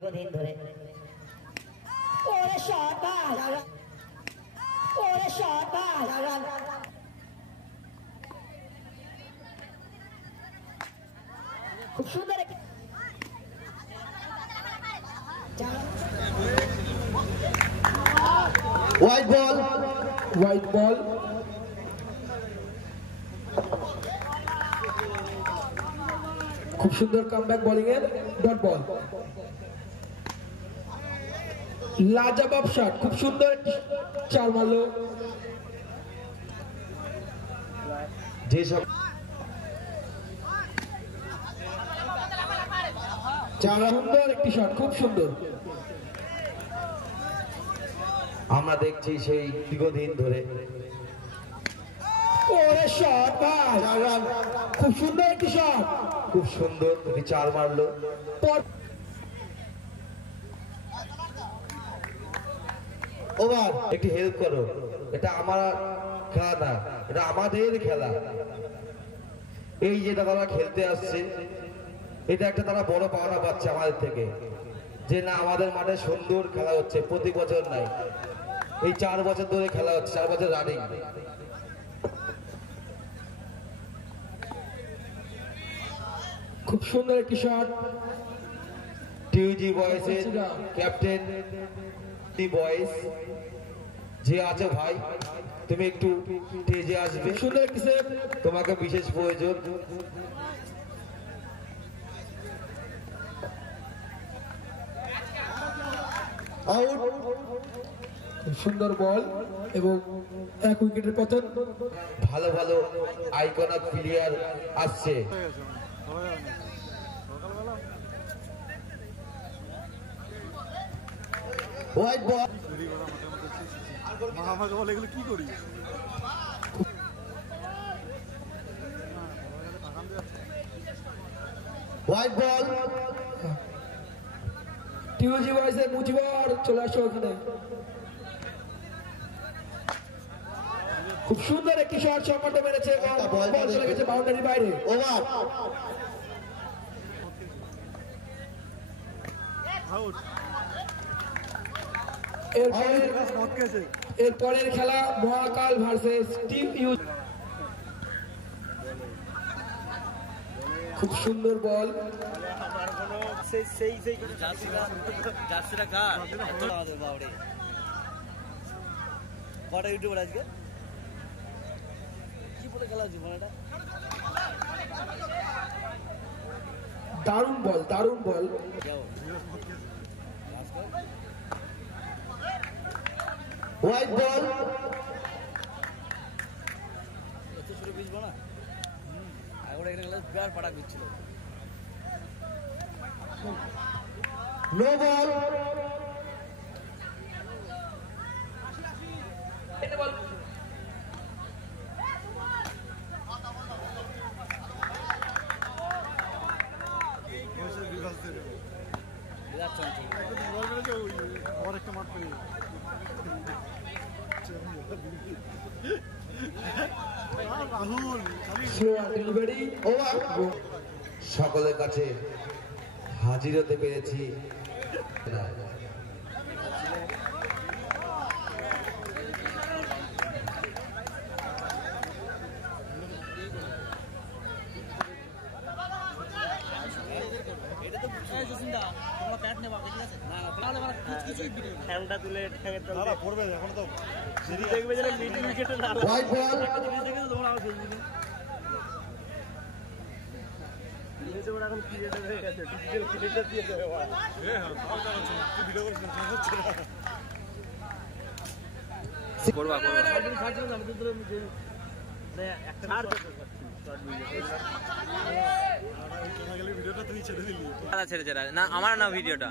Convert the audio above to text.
দীর্ঘদিন ধরে ওরে সরকার ওরে সরকার খুব সুন্দর হোয়াইট বল খুব সুন্দর কামব্যাক বোলিং এর ডট বল লাজবাব শট খুব সুন্দর চার মারলো যেসব চার সুন্দর একটি শট খুব সুন্দর আমরা দেখছি সেই দীর্ঘদিন ধরে ওরে শট ভাই খুব সুন্দর একটি শট খুব সুন্দর একটি চার মারলো ওভার একটি হেল্প করো এটা আমার খেলা না এটা আমাদের খেলা এই যে তারা খেলতে আসছে এটা একটা তারা বড় পাওনা পাচ্ছে আমাদের থেকে যে না আমাদের মাঠে সুন্দর খেলা হচ্ছে প্রতি বছর নাই এই 4 বছর ধরে খেলা হচ্ছে 4 বছর রানিং খুব সুন্দর একটি শট টিউজি বয়েসের ক্যাপ্টেন বয়েস যে আছে ভাই তুমি একটু তেজে আসবে সুন্দর একটি সেভ তোমাকে বিশেষ প্রয়োজন আউট সুন্দর বল এবং এক উইকেটের পতন ভালো ভালো আইকনিক প্লেয়ার আসছে হোয়াইট বল এগুলো কি করি হোয়াইট বল টিউজি বয়েসের মুজিবর চলে আসো ওখানে খুব সুন্দর একটি শট চমকে মেরেছে বল চলে গেছে বাউন্ডারি বাইরে ওভার আউট এরপরের খেলা মহাকাল ভার্সেস টিম ইউজ খুব সুন্দর বল কটা ইউটিউবার আজকে কি বলে খেলা হচ্ছে এটা দারুণ বল হোয়াইট বল শুরু বুঝবো না এখন এখানে গেলে বিরাট পাটা দিচ্ছিল নো বল বিরাট চঞ্চল আমার একটা মাঠ পেয়ে রাহুল ডেলিভারি ওভার সকলের কাছে হাজির হতে পেরেছি খেলটা তুলে পড়বে এখন তো দেখবে যে মিডিল উইকেটে না হোয়াইট বল তোমরা আমার ফেসবুকে এখন ক্রিয়েটার হয়ে গেছে ডিজিটাল ক্রিয়েটার দিয়ে দেবে ভিডিও করে করবা ভিডিওটা তুই ছেড়ে দিলি ছেড়ে না আমার না ভিডিওটা